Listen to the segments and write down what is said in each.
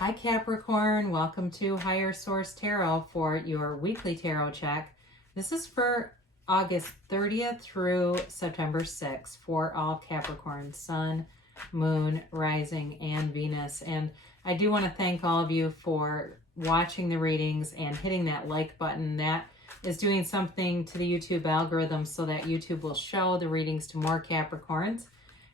Hi Capricorn, welcome to Higher Source Tarot for your weekly tarot check. This is for August 30th through September 6th for all Capricorn, Sun, Moon, Rising, and Venus. And I do want to thank all of you for watching the readings and hitting that like button. That is doing something to the YouTube algorithm so that YouTube will show the readings to more Capricorns.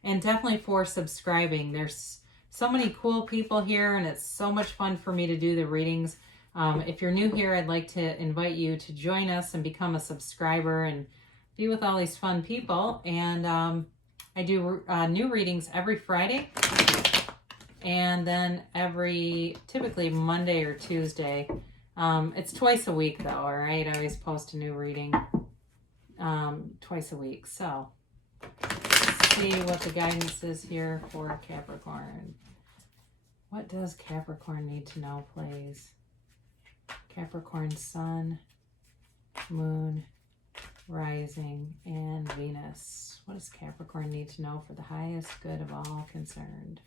And definitely for subscribing. There's so many cool people here, and it's so much fun for me to do the readings. If you're new here, I'd like to invite you to join us and become a subscriber and be with all these fun people. And I do new readings every Friday, and then typically Monday or Tuesday. It's twice a week though, all right? I always post a new reading twice a week. So let's see what the guidance is here for Capricorn. What does Capricorn need to know, please? Capricorn, Sun, Moon, Rising, and Venus. What does Capricorn need to know for the highest good of all concerned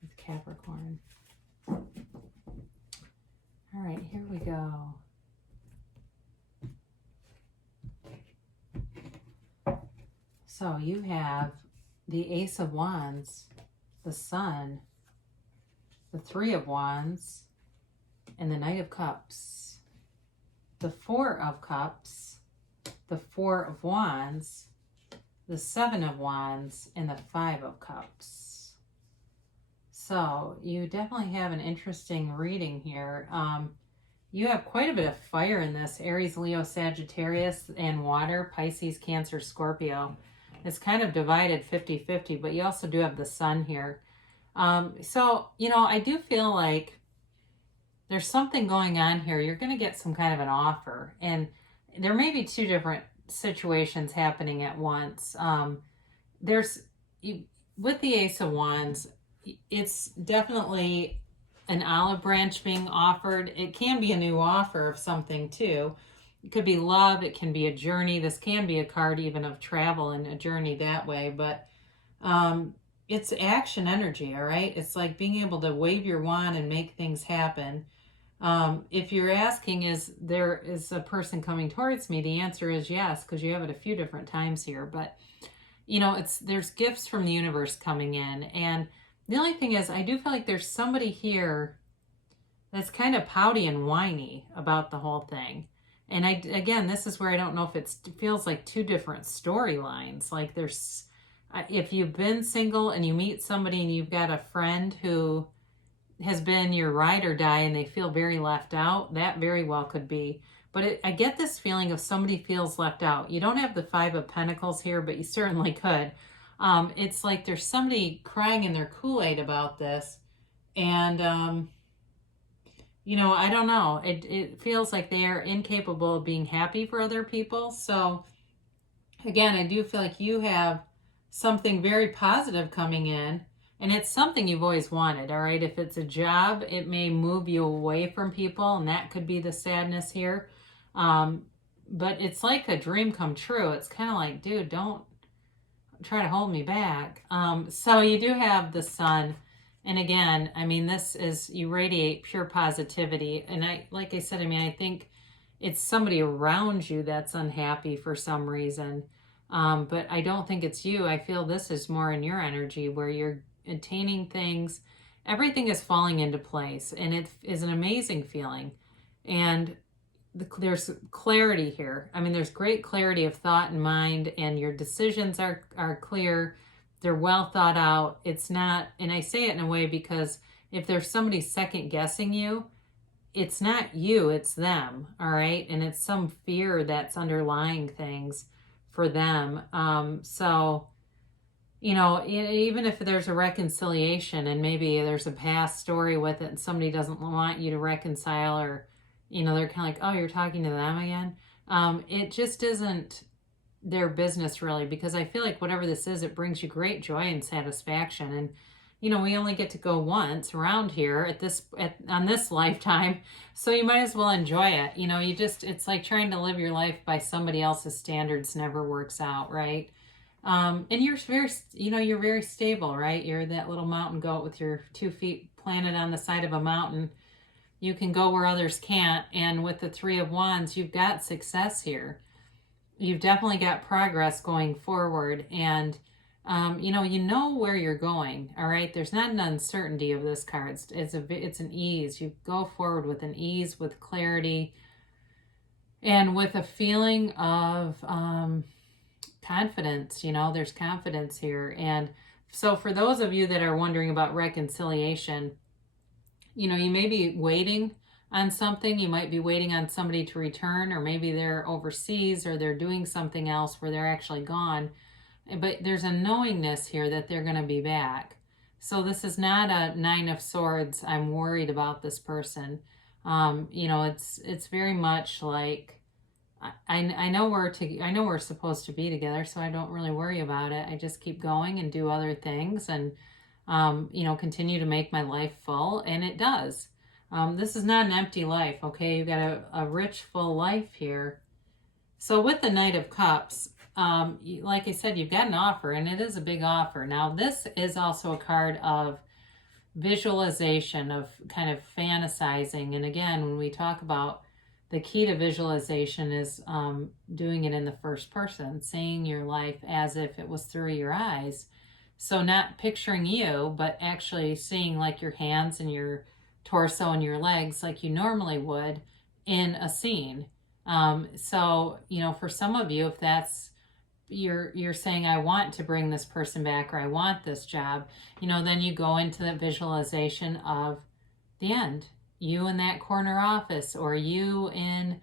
with Capricorn? All right, here we go. So you have the Ace of Wands, the Sun, the Three of Wands, and the Knight of Cups, the Four of Cups, the Four of Wands, the Seven of Wands, and the Five of Cups. So you definitely have an interesting reading here. You have quite a bit of fire in this: Aries, Leo, Sagittarius, and water, Pisces, Cancer, Scorpio. It's kind of divided 50-50, but you also do have the Sun here. So, I do feel like there's something going on here. You're going to get some kind of an offer, and there may be two different situations happening at once. With the Ace of Wands, it's definitely an olive branch being offered. It can be a new offer of something too. It could be love. It can be a journey. This can be a card even of travel and a journey that way. But it's action energy, all right? It's like being able to wave your wand and make things happen. If you're asking, is there a person coming towards me? The answer is yes, because you have it a few different times here. But, there's gifts from the universe coming in. And the only thing is, I do feel like there's somebody here that's kind of pouty and whiny about the whole thing. And again, this is where I don't know if it feels like two different storylines. Like if you've been single and you meet somebody and you've got a friend who has been your ride or die and they feel very left out, that very well could be. But I get this feeling of somebody feels left out. You don't have the Five of Pentacles here, but you certainly could. It's like there's somebody crying in their Kool-Aid about this. And, I don't know. It feels like they are incapable of being happy for other people. So, again, I do feel like you have something very positive coming in. And it's something you've always wanted, all right? If it's a job, it may move you away from people, and that could be the sadness here. But it's like a dream come true. It's kind of like, dude, don't try to hold me back. So you do have the Sun. And again, this is, you radiate pure positivity. And like I said, I think it's somebody around you that's unhappy for some reason. But I don't think it's you. I feel this is more in your energy where you're attaining things. Everything is falling into place, and it is an amazing feeling. And there's clarity here. There's great clarity of thought and mind, and your decisions are clear. They're well thought out. It's not, and I say it in a way because if there's somebody second guessing you, it's not you, it's them, all right? And it's some fear that's underlying things for them. So, even if there's a reconciliation and maybe there's a past story with it and somebody doesn't want you to reconcile, or, they're kind of like, oh, you're talking to them again. It just isn't their business really, because I feel like whatever this is, it brings you great joy and satisfaction. And, we only get to go once around here on this lifetime. So you might as well enjoy it. It's like trying to live your life by somebody else's standards never works out, right? And you're very, you're very stable, right? You're that little mountain goat with your 2 feet planted on the side of a mountain. You can go where others can't. And with the Three of Wands, you've got success here. You've definitely got progress going forward. And, you know where you're going, all right? There's not an uncertainty of this card. It's an ease. You go forward with an ease, with clarity, and with a feeling of confidence. There's confidence here. And so for those of you that are wondering about reconciliation, you may be waiting on something. You might be waiting on somebody to return, or maybe they're overseas or they're doing something else where they're actually gone. But there's a knowingness here that they're going to be back. So this is not a Nine of Swords. I'm worried about this person. It's very much like, I know we're supposed to be together, so I don't really worry about it. I just keep going and do other things and, continue to make my life full. And it does. This is not an empty life, okay? You've got a rich, full life here. So with the Knight of Cups, like I said, you've got an offer, and it is a big offer. Now, this is also a card of visualization, of kind of fantasizing. And again, when we talk about the key to visualization is doing it in the first person, seeing your life as if it was through your eyes. So not picturing you, but actually seeing like your hands and your torso and your legs like you normally would in a scene. So, for some of you, if that's, you're saying, I want to bring this person back, or I want this job, then you go into the visualization of the end. You in that corner office, or you in,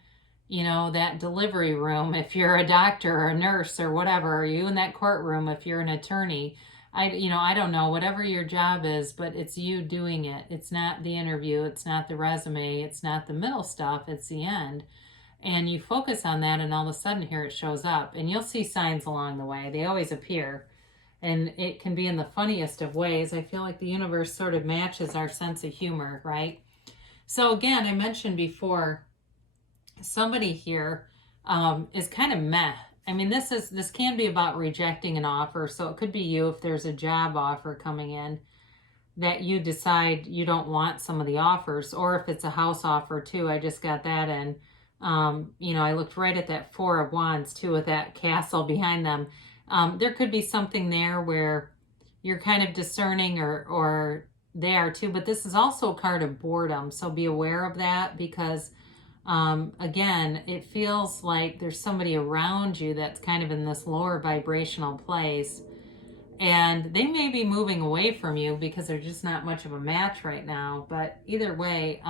that delivery room if you're a doctor or a nurse or whatever, or you in that courtroom if you're an attorney. I don't know, whatever your job is, but it's you doing it. It's not the interview. It's not the resume. It's not the middle stuff. It's the end. And you focus on that, and all of a sudden here it shows up. And you'll see signs along the way. They always appear. And it can be in the funniest of ways. I feel like the universe sort of matches our sense of humor, right? So again, I mentioned before, somebody here is kind of meh. I mean, this can be about rejecting an offer. So it could be you if there's a job offer coming in that you decide you don't want some of the offers, or if it's a house offer too. I just got that in. I looked right at that Four of Wands too, with that castle behind them. There could be something there where you're kind of discerning, or they are too, but this is also a card of boredom. So be aware of that, because again, it feels like there's somebody around you that's kind of in this lower vibrational place, and they may be moving away from you because they're just not much of a match right now. But either way,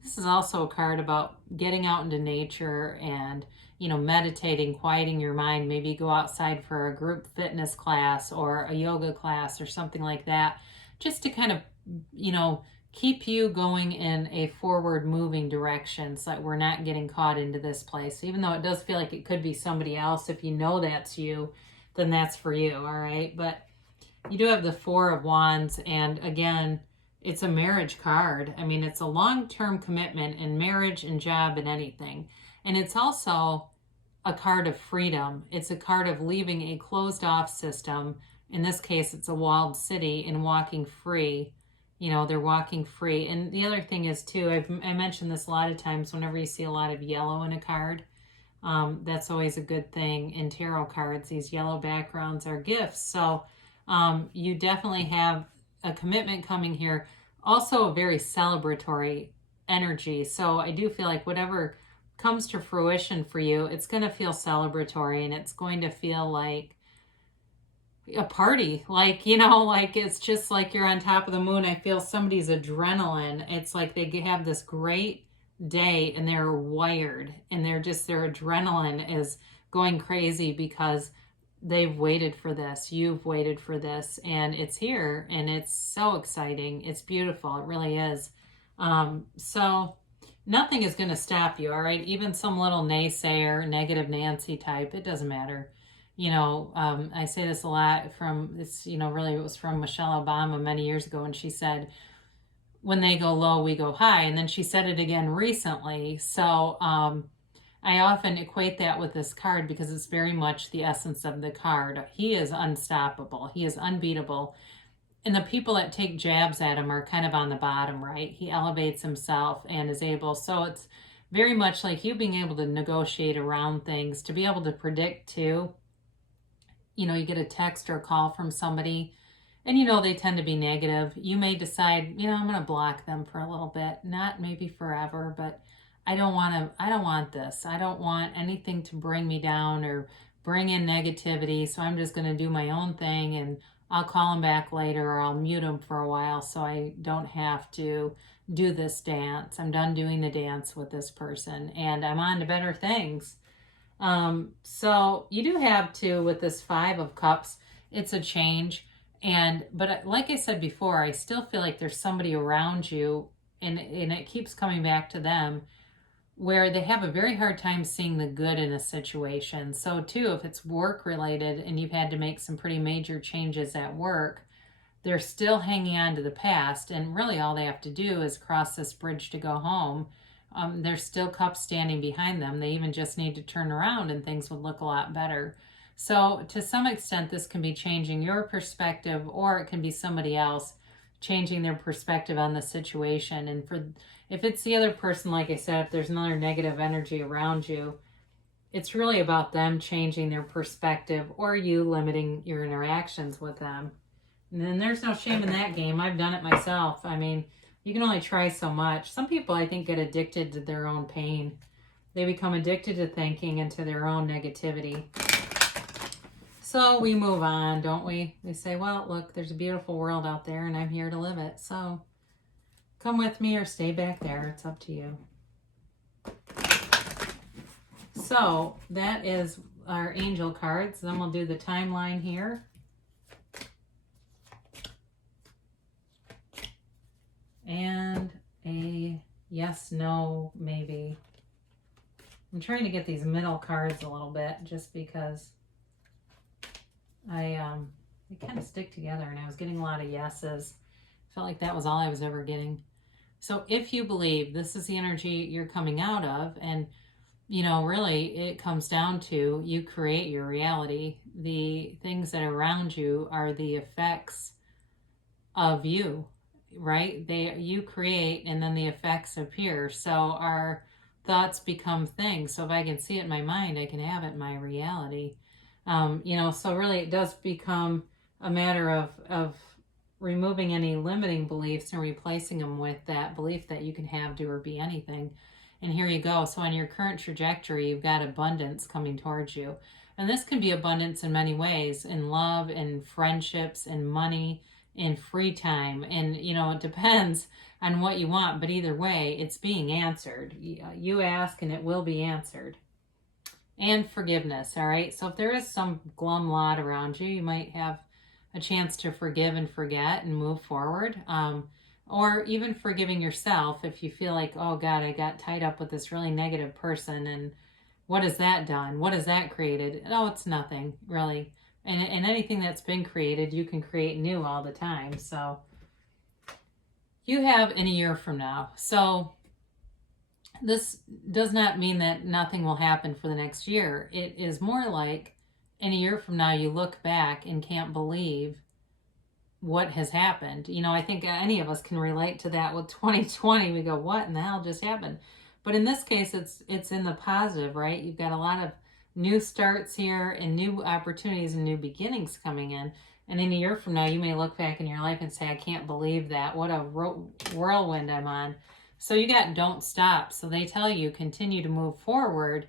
this is also a card about getting out into nature and, meditating, quieting your mind. Maybe go outside for a group fitness class or a yoga class or something like that, just to kind of, keep you going in a forward moving direction, so that we're not getting caught into this place. Even though it does feel like it could be somebody else, if you know that's you, then that's for you, all right? But you do have the Four of Wands, and again, it's a marriage card. I mean, it's a long-term commitment in marriage and job and anything. And it's also a card of freedom. It's a card of leaving a closed-off system. In this case, it's a walled city, and walking free. They're walking free. And the other thing is, too, I mentioned this a lot of times, whenever you see a lot of yellow in a card, that's always a good thing in tarot cards. These yellow backgrounds are gifts. So you definitely have a commitment coming here. Also a very celebratory energy. So I do feel like whatever comes to fruition for you, it's going to feel celebratory, and it's going to feel like a party. Like, like it's just like you're on top of the moon. I feel somebody's adrenaline. It's like they have this great day and they're wired, and their adrenaline is going crazy because they've waited for this. You've waited for this, and it's here, and it's so exciting. It's beautiful. It really is. So nothing is going to stop you. All right. Even some little naysayer, negative Nancy type, it doesn't matter. I say this a lot from this, really it was from Michelle Obama many years ago, and she said, when they go low, we go high. And then she said it again recently. So, I often equate that with this card because it's very much the essence of the card. He is unstoppable. He is unbeatable. And the people that take jabs at him are kind of on the bottom, right? He elevates himself and is able. So it's very much like you being able to negotiate around things, to be able to predict too. You know, you get a text or a call from somebody and you know they tend to be negative. You may decide, you know, I'm going to block them for a little bit, not maybe forever, but I don't want this. I don't want anything to bring me down or bring in negativity. So I'm just going to do my own thing, and I'll call them back later, or I'll mute them for a while so I don't have to do this dance. I'm done doing the dance with this person and I'm on to better things. So you do have to, with this Five of Cups, it's a change. But like I said before, I still feel like there's somebody around you, and it keeps coming back to them, where they have a very hard time seeing the good in a situation. So too, if it's work related and you've had to make some pretty major changes at work, they're still hanging on to the past, and really all they have to do is cross this bridge to go home. There's still cups standing behind them. They even just need to turn around and things would look a lot better. So to some extent, this can be changing your perspective, or it can be somebody else changing their perspective on the situation. And if it's the other person, like I said, if there's another negative energy around you, it's really about them changing their perspective or you limiting your interactions with them. And then there's no shame in that game. I've done it myself. I mean, you can only try so much. Some people, I think, get addicted to their own pain. They become addicted to thinking and to their own negativity. So we move on, don't we? They say, well, look, there's a beautiful world out there and I'm here to live it. So come with me or stay back there. It's up to you. So that is our angel cards. Then we'll do the timeline here. And a yes, no, maybe. I'm trying to get these middle cards a little bit just because they kind of stick together, and I was getting a lot of yeses. Felt like that was all I was ever getting. So if you believe this is the energy you're coming out of, and you know, really it comes down to you create your reality. The things that are around you are the effects of you, right? You create and then the effects appear. So our thoughts become things. So if I can see it in my mind, I can have it in my reality. You know, so really it does become a matter of removing any limiting beliefs and replacing them with that belief that you can have, do, or be anything. And here you go. So on your current trajectory, you've got abundance coming towards you. And this can be abundance in many ways, in love, in friendships, in money, in free time. And, you know, it depends on what you want. But either way, it's being answered. You ask and it will be answered. And forgiveness, all right? So if there is some glum lot around you, you might have a chance to forgive and forget and move forward. Or even forgiving yourself if you feel like, oh God, I got tied up with this really negative person, and what has that done? What has that created? Oh, it's nothing, really. And anything that's been created, you can create new all the time. So you have in a year from now. So this does not mean that nothing will happen for the next year. It is more like in a year from now, you look back and can't believe what has happened. You know, I think any of us can relate to that with 2020. We go, what in the hell just happened? But in this case, it's in the positive, right? You've got a lot of new starts here and new opportunities and new beginnings coming in. And in a year from now, you may look back in your life and say, I can't believe that. What a whirlwind I'm on. So you got don't stop. So they tell you continue to move forward.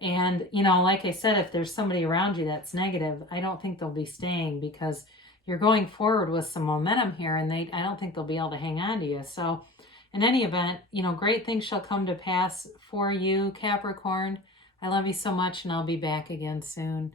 And, you know, like I said, if there's somebody around you that's negative, I don't think they'll be staying, because you're going forward with some momentum here, and I don't think they'll be able to hang on to you. So in any event, you know, great things shall come to pass for you, Capricorn. I love you so much, and I'll be back again soon.